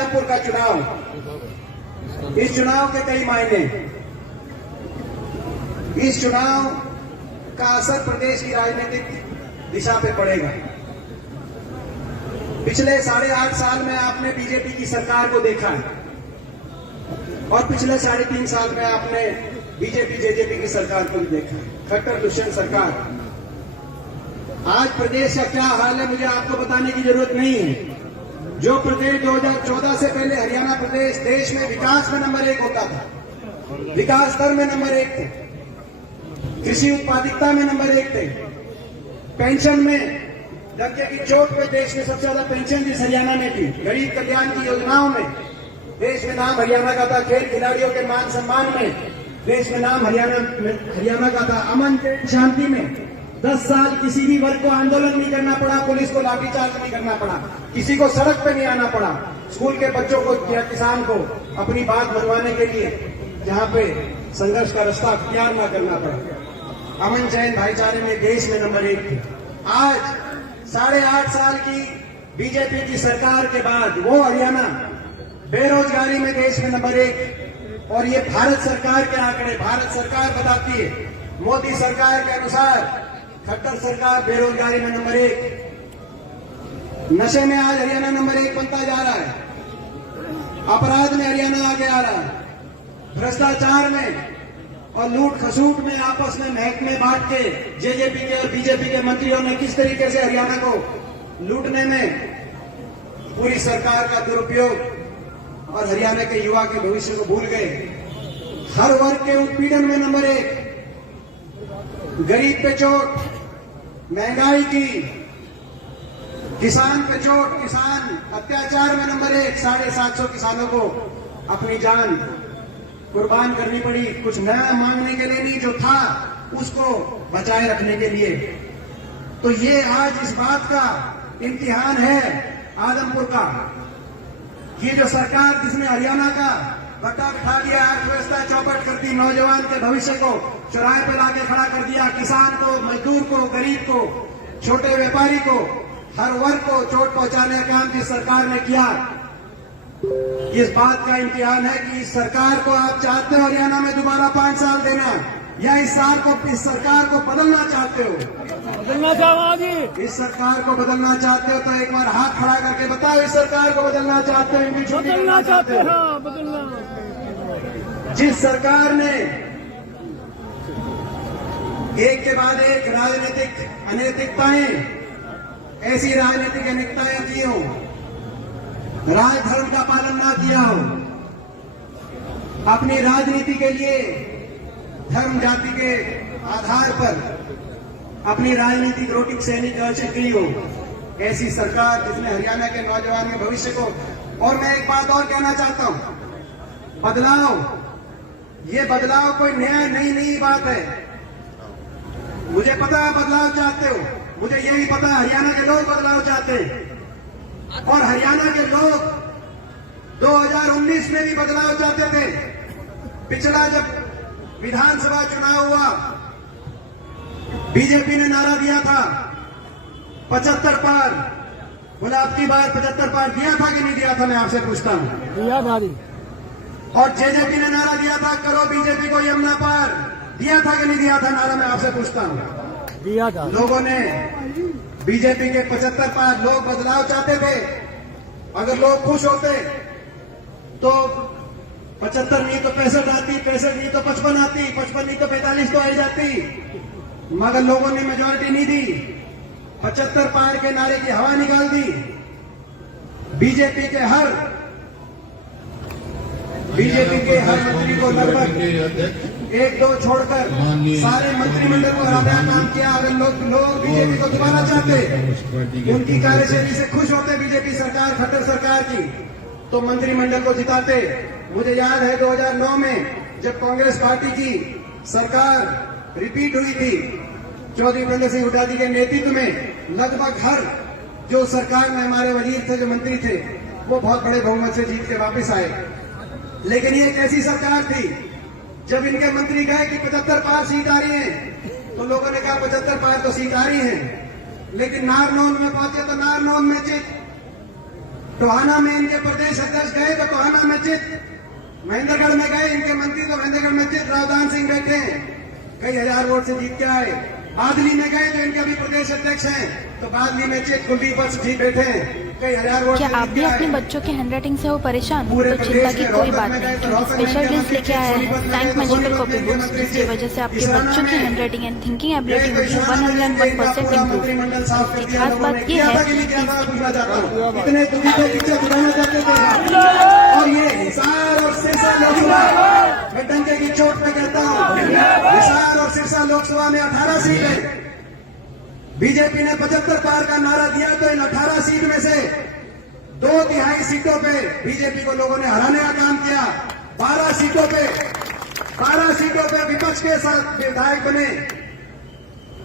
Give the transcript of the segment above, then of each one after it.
आदमपुर का चुनाव, इस चुनाव के कई मायने, इस चुनाव का असर प्रदेश की राजनीतिक दिशा पे पड़ेगा। पिछले 8.5 साल में आपने बीजेपी की सरकार को देखा है और पिछले 3.5 साल में आपने बीजेपी जेजेपी की सरकार को भी देखा है, खट्टर दुष्यंत सरकार। आज प्रदेश का क्या हाल है मुझे आपको बताने की जरूरत नहीं है। जो प्रदेश 2014 से पहले हरियाणा प्रदेश देश में विकास में नंबर 1 होता था, विकास दर में नंबर 1 थे, कृषि उत्पादकता में नंबर 1 थे, पेंशन में डंके की चोट पे देश में सबसे ज्यादा पेंशन जिस हरियाणा में थी, गरीब कल्याण की योजनाओं में देश में नाम हरियाणा का था, खेल खिलाड़ियों के मान सम्मान में देश में नाम हरियाणा का था, अमन शांति में 10 साल किसी भी वर्ग को आंदोलन नहीं करना पड़ा, पुलिस को लाठीचार्ज नहीं करना पड़ा, किसी को सड़क पे नहीं आना पड़ा, स्कूल के बच्चों को या किसान को अपनी बात मनवाने के लिए जहां पे संघर्ष का रास्ता अख्तियार न करना पड़ा। अमन चैन भाईचारे में देश में नंबर 1 थे। आज 8.5 साल की बीजेपी की सरकार के बाद वो हरियाणा बेरोजगारी में देश में नंबर 1, और ये भारत सरकार के आंकड़े, भारत सरकार बताती है, मोदी सरकार के अनुसार खट्टर सरकार बेरोजगारी में नंबर 1, नशे में आज हरियाणा नंबर 1 बनता जा रहा है, अपराध में हरियाणा आगे आ रहा है, भ्रष्टाचार में और लूट खसूट में आपस में महकमे बांट के जेजेपी के और बीजेपी के मंत्रियों ने किस तरीके से हरियाणा को लूटने में पूरी सरकार का दुरुपयोग और हरियाणा के युवा के भविष्य को भूल गए। हर वर्ग के उत्पीड़न में नंबर 1, गरीब पे चोट, महंगाई की, किसान पे चोट, किसान अत्याचार में नंबर 1, 750 किसानों को अपनी जान कुर्बान करनी पड़ी, कुछ नया मांगने के लिए नहीं, जो था उसको बचाए रखने के लिए। तो ये आज इस बात का इम्तिहान है आदमपुर का, ये जो सरकार जिसने हरियाणा का बट्टा बिठा दिया, अर्थव्यवस्था चौपट कर दी, नौजवान के भविष्य को चौराहे पर लाके खड़ा कर दिया, किसान को, मजदूर को, गरीब को, छोटे व्यापारी को, हर वर्ग को चोट पहुंचाने का काम जिस सरकार ने किया, इस बात का इम्तिहान है कि इस सरकार को आप चाहते हो हरियाणा में दोबारा 5 साल देना, या इस सरकार को बदलना चाहते हो? बदलना चाहते, इस सरकार को बदलना चाहते हो तो एक बार हाथ खड़ा करके बताओ, इस सरकार को बदलना चाहते हो? इनकी छुट्टी करना चाहते हो? हाँ, बदलना। जिस सरकार ने एक के बाद एक राजनीतिक अनैतिकताएं, ऐसी राजनीतिक अनैतिकताएं की हो, राजधर्म का पालन ना किया हो, अपनी राजनीति के लिए धर्म जाति के आधार पर अपनी राजनीतिक रोटी सैनिक अर्जित की हो, ऐसी सरकार जिसने हरियाणा के नौजवान के भविष्य को। और मैं एक बात और कहना चाहता हूं, बदलाव, ये बदलाव कोई नया नई बात है। मुझे पता है बदलाव चाहते हो, मुझे यही पता है हरियाणा के लोग बदलाव चाहते हैं, और हरियाणा के लोग 2019 में भी बदलाव चाहते थे। पिछला जब विधानसभा चुनाव हुआ, बीजेपी ने नारा दिया था 75 पार, बोला अब की बार 75 पार दिया था कि नहीं दिया था? मैं आपसे पूछता हूं। दिया था। और जेजेपी ने नारा दिया था करो बीजेपी को यमुना पार, दिया था कि नहीं दिया था नारा? मैं आपसे पूछता हूं। दिया था। लोगों ने बीजेपी के 75 पार, लोग बदलाव चाहते थे। अगर लोग खुश होते तो 75 नहीं तो 65 आती, 65 नहीं तो 55 आती, 55 नहीं तो 45 तो आई जाती, मगर लोगों ने मेजोरिटी नहीं दी, 75 पार के नारे की हवा निकाल दी। बीजेपी के हर मंत्री को लगभग 1-2 छोड़कर सारे मंत्रिमंडल को हराया काम किया। अगर लोग बीजेपी को दोबारा चाहते, उनकी कार्यशैली से खुश होते बीजेपी सरकार, खट्टर सरकार की, तो मंत्रिमंडल को जिताते। मुझे याद है 2009 में जब कांग्रेस पार्टी की सरकार रिपीट हुई थी, चौधरी वीरेंद्र सिंह हुड्डा जी के नेतृत्व में, लगभग हर जो सरकार में हमारे वजीर थे, जो मंत्री थे, वो बहुत बड़े बहुमत से जीत के वापस आए। लेकिन ये एक ऐसी सरकार थी, जब इनके मंत्री कहे कि 75 पार सीट आ रही है, तो लोगों ने कहा 75 पार तो सीट आ रही है, लेकिन नारनौल में पहुंचे तो नारनौल में जीत टोहाना में इनके प्रदेश अध्यक्ष गए तो टोहाना मस्जिद, महेंद्रगढ़ में गए इनके मंत्री तो महेंद्रगढ़ मस्जिद रावदान सिंह बैठे हैं, कई हजार वोट से जीत के आए। बादली में गए जो इनके भी प्रदेश अध्यक्ष हैं तो बादली में चित कुलदीप वत्स जी बैठे हैं, कई हजार वोट क्या से आप जीत भी के अपने आए। बच्चों के हैंडराइटिंग से हो परेशान? पूरे तो चिंता प्रदेश की में कोई रोहतक बात में नहीं, गए तो क्योंकि रोहतक में स्पेशल गए ड्रिल्स तो लेके आया है सोनीपत में टैंक गए तो मैजिकल सोनीपत कॉपी में बुक्स, मुख्यमंत्री जिसकी वजह से आपके किसानों बच्चों की ने हैंडराइटिंग एंड थिंकिंग ये एबिलिटी तो होगी किसानों ने 101% पूरा इम्प्रूव। मंत्रिमंडल साफ कर दिया। खास लोगों बात ने ये किया है था कि नहीं किया कि था, पूछना चाहता हूँ कितने दुखी थे, पीछे छुड़ाना चाहते थे। और ये हिसार और सिरसा लोकसभा, मैं डंके की चोट पे कहता हूँ, हिसार और सिरसा लोकसभा में 18 सीट है। बीजेपी ने 75 पार का नारा दिया तो इन 18 सीट में से 2/3 सीटों पे बीजेपी को लोगों ने हराने का काम किया। 12 सीटों पे विपक्ष के साथ विधायक बने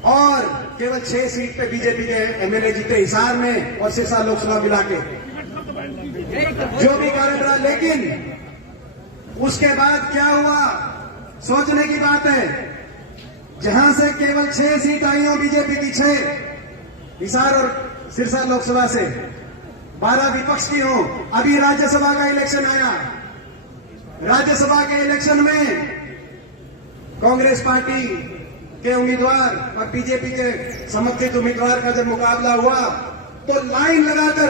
और केवल 6 सीट पे बीजेपी के एमएलए जीते हिसार में और सिरसा लोकसभा मिला के, जो भी कारण रहा। लेकिन उसके बाद क्या हुआ, सोचने की बात है। जहां से केवल 6 सीट आई हो बीजेपी की, 6 हिसार और सिरसा लोकसभा से, 12 विपक्ष की हो। अभी राज्यसभा का इलेक्शन आया, राज्यसभा के इलेक्शन में कांग्रेस पार्टी के उम्मीदवार और बीजेपी के समर्थित उम्मीदवार का जब मुकाबला हुआ तो लाइन लगाकर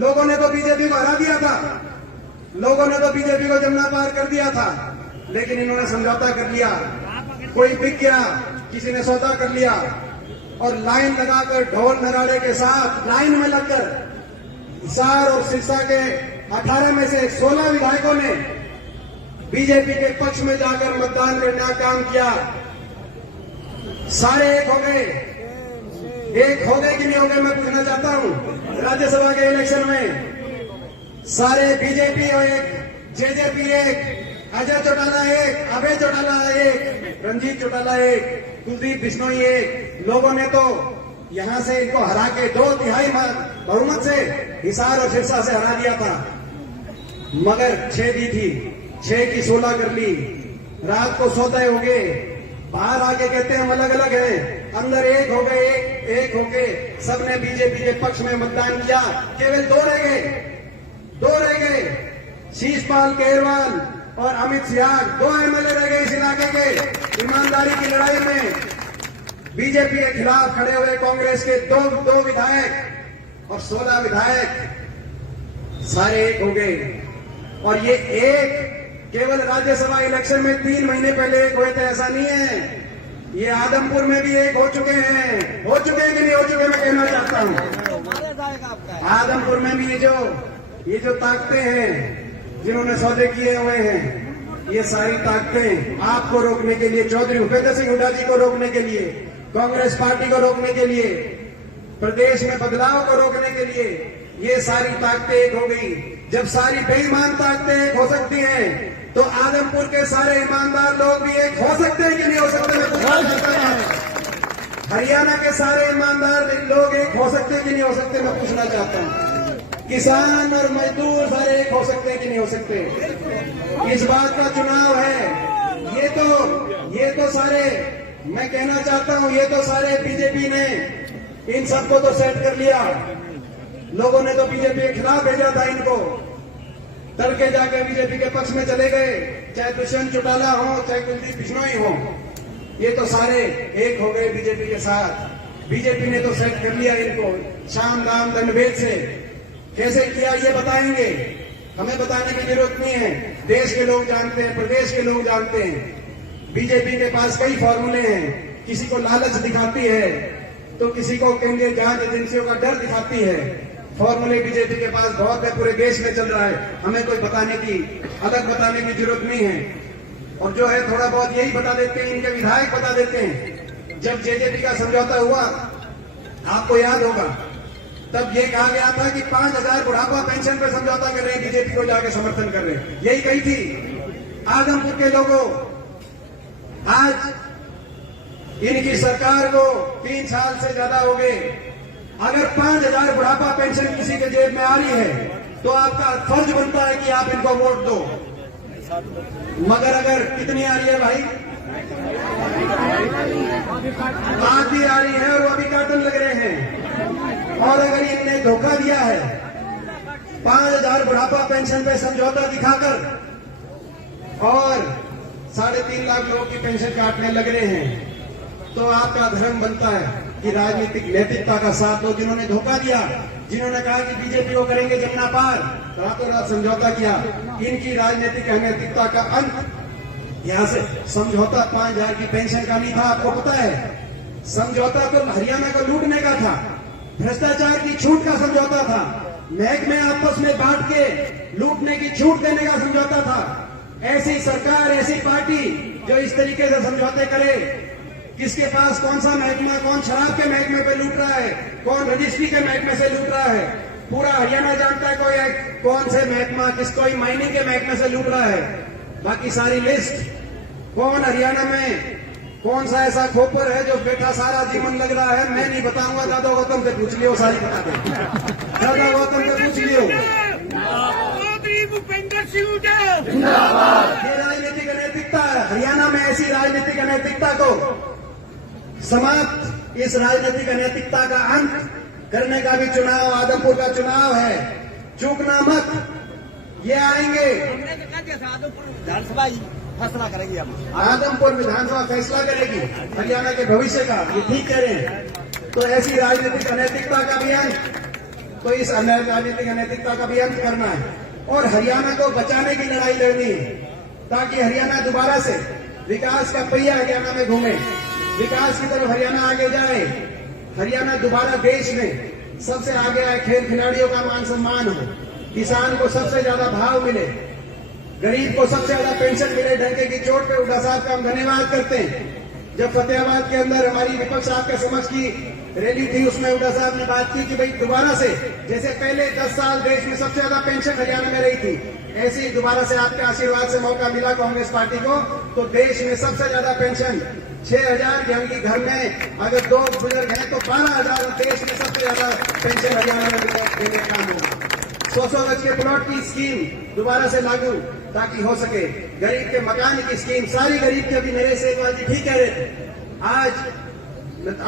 लोगों ने तो बीजेपी को हरा दिया था, लोगों ने तो बीजेपी को जमुना पार कर दिया था। लेकिन इन्होंने समझौता कर लिया, कोई बिक गया, किसी ने सौदा कर लिया और लाइन लगाकर ढोल नगाड़े के साथ लाइन में लगकर हिसार और सिरसा के 18 में से 16 विधायकों ने बीजेपी के पक्ष में जाकर मतदान करने का काम किया। सारे एक हो गए कि नहीं हो गए, मैं पूछना चाहता हूं। राज्यसभा के इलेक्शन में सारे बीजेपी और एक, जेजेपी एक, अजय चौटाला एक, अभय चौटाला एक, रंजीत चौटाला एक, कुलदीप बिश्नोई एक, लोगों ने तो यहां से इनको हरा के 2/3 बहुमत से हिसार और सिरसा से हरा दिया था। मगर 6 दी थी, 6 की 16 कर ली। रात को सौदे हो गए, बाहर आके कहते हैं हम अलग अलग हैं, अंदर एक हो गए, एक हो गए। सबने बीजेपी के पक्ष में मतदान किया, केवल 2 रह गए, शीशपाल केरवाल और अमित सियाग, 2 एमएलए रह गए इस इलाके के। ईमानदारी की लड़ाई में बीजेपी के खिलाफ खड़े हुए कांग्रेस के 2 विधायक और 16 विधायक सारे एक हो गए। और ये एक केवल राज्यसभा इलेक्शन में 3 महीने पहले एक हुए थे, ऐसा नहीं है। ये आदमपुर में भी एक हो चुके हैं कि नहीं हो चुके, मैं कहना चाहता हूं। आदमपुर में भी ये जो ताकतें हैं, जिन्होंने सौदे किए हुए हैं, ये सारी ताकतें आपको रोकने के लिए, चौधरी भूपेंद्र सिंह हुड्डा जी को रोकने के लिए, कांग्रेस पार्टी को रोकने के लिए, प्रदेश में बदलाव को रोकने के लिए, ये सारी ताकतें एक हो गई। जब सारी बेईमान ताकतें एक हो सकती हैं तो आदमपुर के सारे ईमानदार लोग भी एक हो सकते हैं कि नहीं हो सकते, मैं पूछना चाहता हूं। हरियाणा के सारे ईमानदार लोग एक हो सकते हैं कि नहीं हो सकते, मैं पूछना चाहता हूं। किसान और मजदूर सारे एक हो सकते हैं कि नहीं हो सकते। इस बात का चुनाव है। ये तो सारे, मैं कहना चाहता हूं, ये तो सारे बीजेपी ने इन सबको तो सेट कर लिया। लोगों ने तो बीजेपी के खिलाफ भेजा था इनको, तड़के जाके बीजेपी के पक्ष में चले गए, चाहे दुष्यंत चौटाला हो, चाहे कुलदीप बिश्नोई हो। ये तो सारे एक हो गए बीजेपी के साथ। बीजेपी ने तो सेट कर लिया इनको शाम दाम दंडभेद से। कैसे किया ये बताएंगे, हमें बताने की जरूरत नहीं है। देश के लोग जानते हैं, प्रदेश के लोग जानते हैं। बीजेपी के पास कई फॉर्मूले हैं। किसी को लालच दिखाती है तो किसी को केंद्रीय जांच एजेंसियों का डर दिखाती है। फॉर्मूले बीजेपी के पास बहुत है, पूरे देश में चल रहा है। हमें कोई अलग बताने की जरूरत नहीं है। और जो है थोड़ा बहुत यही बता देते हैं, इनके विधायक बता देते हैं। जब जेजेपी का समझौता हुआ, आपको याद होगा, तब ये कहा गया था कि 5,000 बुढ़ापा पेंशन पर समझौता कर रहे हैं, बीजेपी को जाके समर्थन कर रहे हैं, यही कही थी। आदमपुर के लोगों, आज इनकी सरकार को 3 साल से ज्यादा हो गए। अगर 5,000 बुढ़ापा पेंशन किसी के जेब में आ रही है तो आपका फर्ज बनता है कि आप इनको वोट दो। मगर अगर कितनी आ रही है भाई, आधी आ रही है और वो अभी काटन लग रहे हैं। और अगर इनने धोखा दिया है, 5,000 बुढ़ापा पेंशन पे समझौता दिखाकर और 3.5 लाख लोगों की पेंशन काटने लग रहे हैं, तो आपका धर्म बनता है कि राजनीतिक नैतिकता का साथ दो। जिन्होंने धोखा दिया, जिन्होंने कहा कि बीजेपी को करेंगे जमुना पार, रातों रात समझौता किया, इनकी राजनीतिक अनैतिकता का अंत यहाँ से समझौता 5,000 की पेंशन का नहीं था। आपको पता है, समझौता तो हरियाणा को लूटने का था, भ्रष्टाचार की छूट का समझौता था, महकमे आपस में बांट के लूटने की छूट देने का समझौता था। ऐसी सरकार, ऐसी पार्टी जो इस तरीके से समझौते करे, किसके पास कौन सा महकमा, कौन शराब के महकमे पे लूट रहा है, कौन रजिस्ट्री के महकमे से लूट रहा है, पूरा हरियाणा जानता है कोई कौन से महकमा, कोई माइनिंग के महकमे से लूट रहा है। बाकी सारी लिस्ट, कौन हरियाणा में कौन सा ऐसा खोपर है जो बैठा सारा जीवन लग रहा है, मैं नहीं बताऊंगा, दादा गौतम से पूछ लियो, सारी बता दे, दादा गौतम से पूछ लियो। ये राजनीतिक अनैतिकता है। हरियाणा में ऐसी राजनीतिक अनैतिकता को समाप्त, इस राजनीतिक अनैतिकता का अंत करने का भी चुनाव, आदमपुर का चुनाव है, चूकना मत। ये आएंगे, विधानसभा फैसला करेगी, अब आदमपुर विधानसभा फैसला करेगी हरियाणा के भविष्य का, ये ठीक कह रहे हैं। तो ऐसी राजनीतिक अनैतिकता का भी अंत, तो इस राजनीतिक अनैतिकता का भी अंत करना है और हरियाणा को बचाने की लड़ाई लड़नी है, ताकि हरियाणा दोबारा से विकास का पहिया हरियाणा में घूमे, विकास की तरफ हरियाणा आगे जाए, हरियाणा दोबारा देश में सबसे आगे आए, खेल खिलाड़ियों का मान सम्मान हो, किसान को सबसे ज्यादा भाव मिले, गरीब को सबसे ज्यादा पेंशन मिले। डंके की चोट पे हुड्डा साहब का हम धन्यवाद करते हैं। जब फतेहाबाद के अंदर हमारी विपक्ष आपके समझ की रैली थी, उसमें हुड्डा साहब ने बात की कि भाई दोबारा से, जैसे पहले 10 साल देश में सबसे ज्यादा पेंशन हरियाणा में रही थी, ऐसे ही दोबारा से आपके आशीर्वाद से मौका मिला कांग्रेस पार्टी को, तो देश में सबसे ज्यादा पेंशन 6,000, यानी कि घर में अगर 2 बुजुर्ग हैं तो 12,000, देश में सबसे ज्यादा पेंशन हरियाणा में देने का काम होगा। 100 गज के प्लॉट की स्कीम दोबारा से लागू, ताकि हो सके गरीब के मकान की स्कीम, सारी गरीब की। अभी नरेश सेगवाल जी ठीक कह रहे थे। आज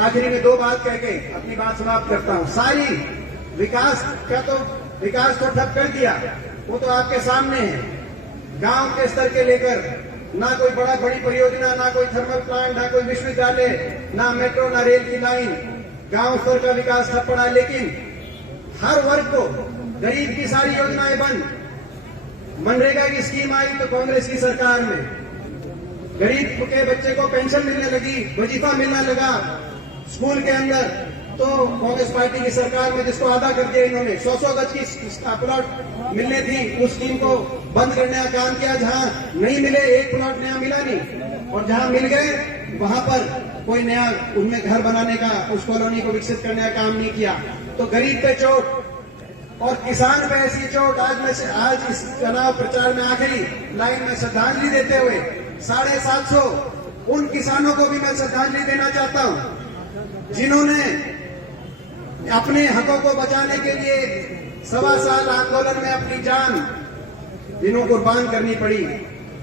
आखिरी में 2 बात कह के अपनी बात समाप्त करता हूं। सारी विकास तो ठप कर दिया, वो तो आपके सामने है। गांव के स्तर के लेकर ना कोई बड़ी परियोजना, ना कोई थर्मल प्लांट, ना कोई विश्वविद्यालय, ना मेट्रो, ना रेल की लाइन, गांव स्तर का विकास ठप पड़ा। लेकिन हर वर्ग को, गरीब की सारी योजनाएं बंद। मनरेगा की स्कीम आई तो कांग्रेस की सरकार में गरीब के बच्चे को पेंशन मिलने लगी, वजीफा मिलने लगा स्कूल के अंदर, तो कांग्रेस पार्टी की सरकार में जिसको आधा कर दिया इन्होंने। 100 गज की प्लॉट मिलने थी, उस स्कीम को बंद करने का काम किया। जहां नहीं मिले, एक प्लॉट नया मिला नहीं, और जहां मिल गए वहां पर कोई नया उनमें घर बनाने का, उस कॉलोनी को विकसित करने का काम नहीं किया। तो गरीब पे चोट और किसान पे ऐसी चोट। आज इस चुनाव प्रचार में आखिरी लाइन में श्रद्धांजलि देते हुए 750 उन किसानों को भी मैं श्रद्धांजलि देना चाहता हूं, जिन्होंने अपने हकों को बचाने के लिए 1.25 साल आंदोलन में अपनी जान जिन्हों कुर्बान करनी पड़ी।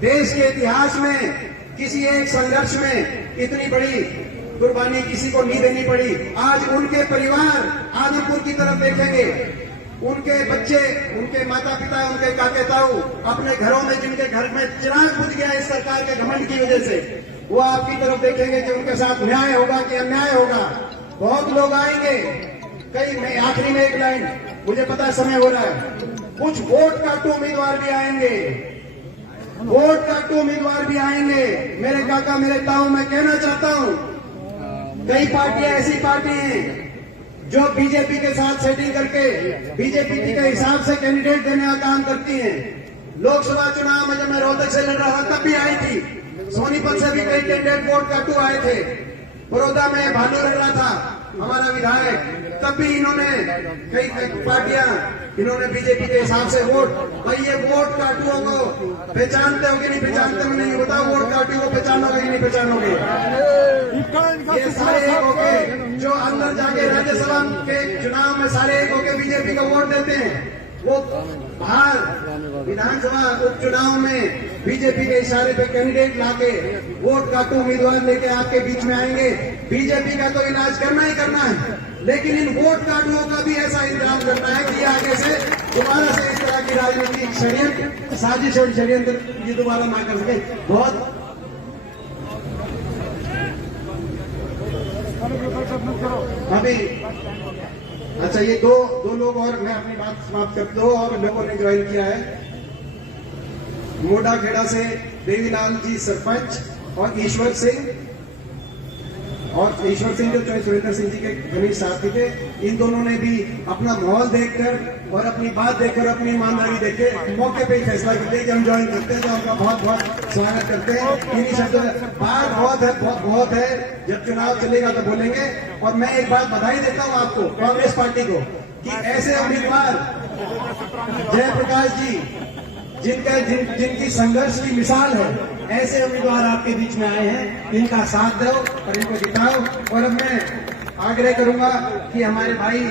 देश के इतिहास में किसी एक संघर्ष में इतनी बड़ी कुर्बानी किसी को नहीं देनी पड़ी। आज उनके परिवार आदमपुर की तरफ देखेंगे, उनके बच्चे, उनके माता पिता, उनके काके ताऊ अपने घरों में, जिनके घर में चिराग बुझ गया इस सरकार के घमंड की वजह से, वो आपकी तरफ देखेंगे कि उनके साथ न्याय होगा कि अन्याय होगा। बहुत लोग आएंगे, कई आखिरी में एक लाइन, मुझे पता है समय हो रहा है, कुछ वोट काटू उम्मीदवार भी आएंगे, वोट काटू उम्मीदवार भी आएंगे। मेरे काका, मेरे ताऊ, मैं कहना चाहता हूं, कई पार्टियां ऐसी पार्टी हैं जो बीजेपी के साथ सेटिंग करके बीजेपी के हिसाब से कैंडिडेट देने का काम करती हैं। लोकसभा चुनाव में जब मैं रोहतक से लड़ रहा था तब भी आई थी, सोनीपत से भी कई कैंडिडेट वोट काटू आए थे, बड़ौदा में भालू लड़ रहा था हमारा विधायक, तब भी इन्होंने कई पार्टियां इन्होंने बीजेपी के हिसाब से वोट। भाई ये वोट काटुओं को पहचानते हो कि नहीं पहचानते, मुझे नहीं बताओ, वोट काटुओं को पहचानोगे कि नहीं पहचानोगे? ये सारे एक होके जो अंदर जाके राज्यसभा के चुनाव में सारे एक होके बीजेपी को वोट देते हैं, वो बाहर विधानसभा उपचुनाव में बीजेपी के इशारे पे कैंडिडेट लाके वोट काटू उम्मीदवार लेके आपके बीच में आएंगे। बीजेपी का तो इलाज करना ही करना है, लेकिन इन वोट काटुओं का भी ऐसा इंतजाम करना है कि आगे से दोबारा से इस तरह की राजनीतिक षड्यंत्र, साजिश और षड्यंत्र ये दोबारा ना कर सके। बहुत अभी अच्छा, ये दो लोग और मैं अपनी बात समाप्त कर, दो और लोगों ने ज्वाइन किया है। मोटा खेड़ा से देवीलाल जी सरपंच और ईश्वर सिंह जो सुरेंद्र सिंह जी के घनिष्ठ साथी थे, इन दोनों ने भी अपना माहौल देखकर और अपनी बात देखकर, अपनी ईमानदारी देख के मौके पे ही फैसला करते हैं कि हम ज्वाइन करते हैं। तो उनका बहुत बहुत स्वागत करते हैं। इन्हीं शब्दों में बात बहुत है, जब चुनाव चलेगा तो बोलेंगे। और मैं एक बात बधाई देता हूँ आपको, कांग्रेस पार्टी को, कि ऐसे उम्मीदवार जयप्रकाश जी जिनकी संघर्ष की मिसाल है, ऐसे उम्मीदवार आपके बीच में आए हैं। इनका साथ दो और इनको जिताओ। और अब मैं आग्रह करूंगा कि हमारे भाई